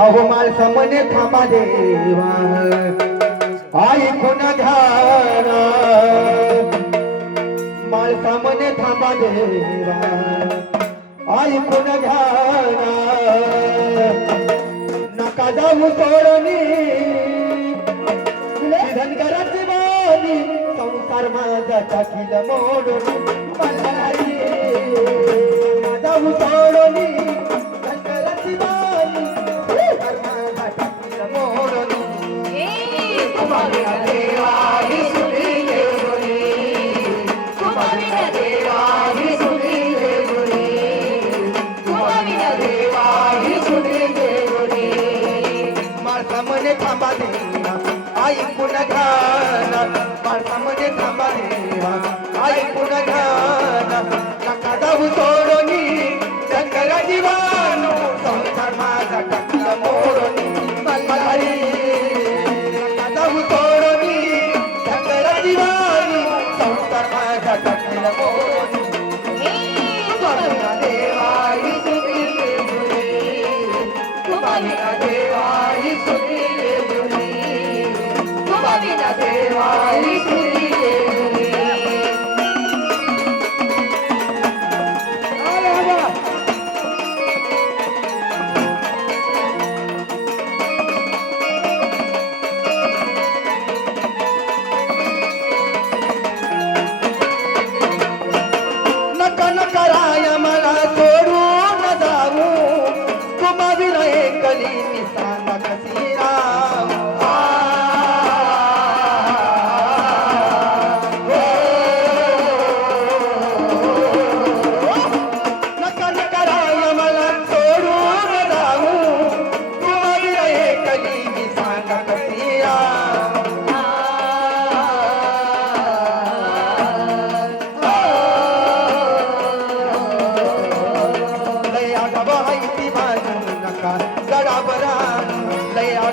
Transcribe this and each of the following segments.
अहो माणसा मने थांबा देवा ऐकून घ्याना माणसा मने थांबा देवा ऐकून घ्याना नका जाऊ सोडणी धनगराची बाणी संसार माझा टाकील मोडून मल्हारी माझा देवा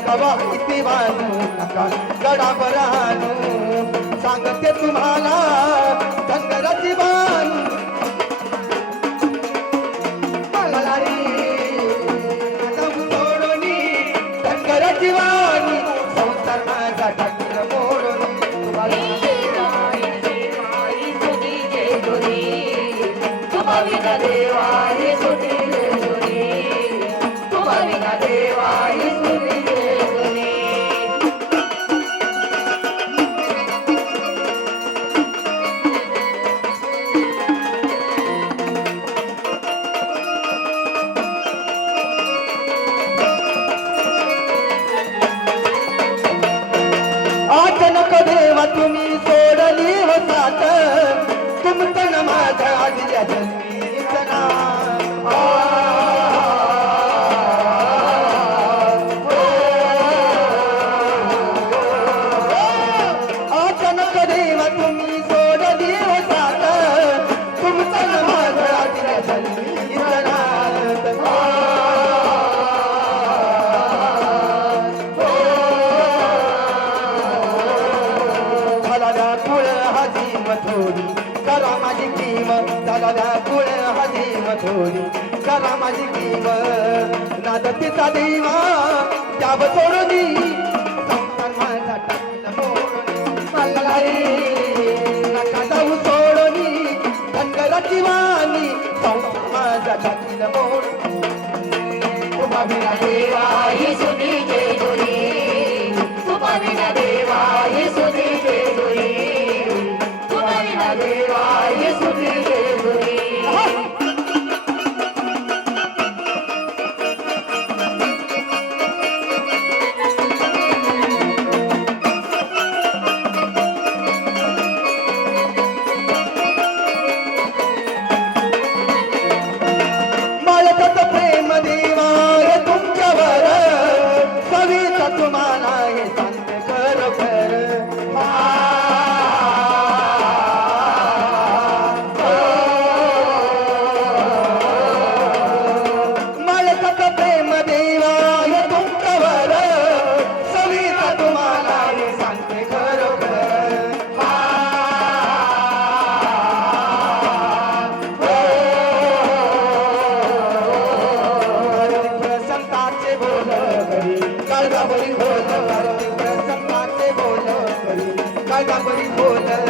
लय किती इति नका गडावर आणू सांगते तुम्हाला धनगराची बानू. तुम्ही सोडली हो तुमचं न माझ्या आधी जन्मी करा माझी कीम झाला कुळ हाजी मथोरी करा माझी कीम नादतीचा देवा त्या सोडूनी संसार माझा टाकला मोडून. मल्हारी नका जाऊ सोडूनी धनगराची वाणी संसार माझा टाकला मोडून. उभा देवा गाबरी बोल बोल करी काय बोल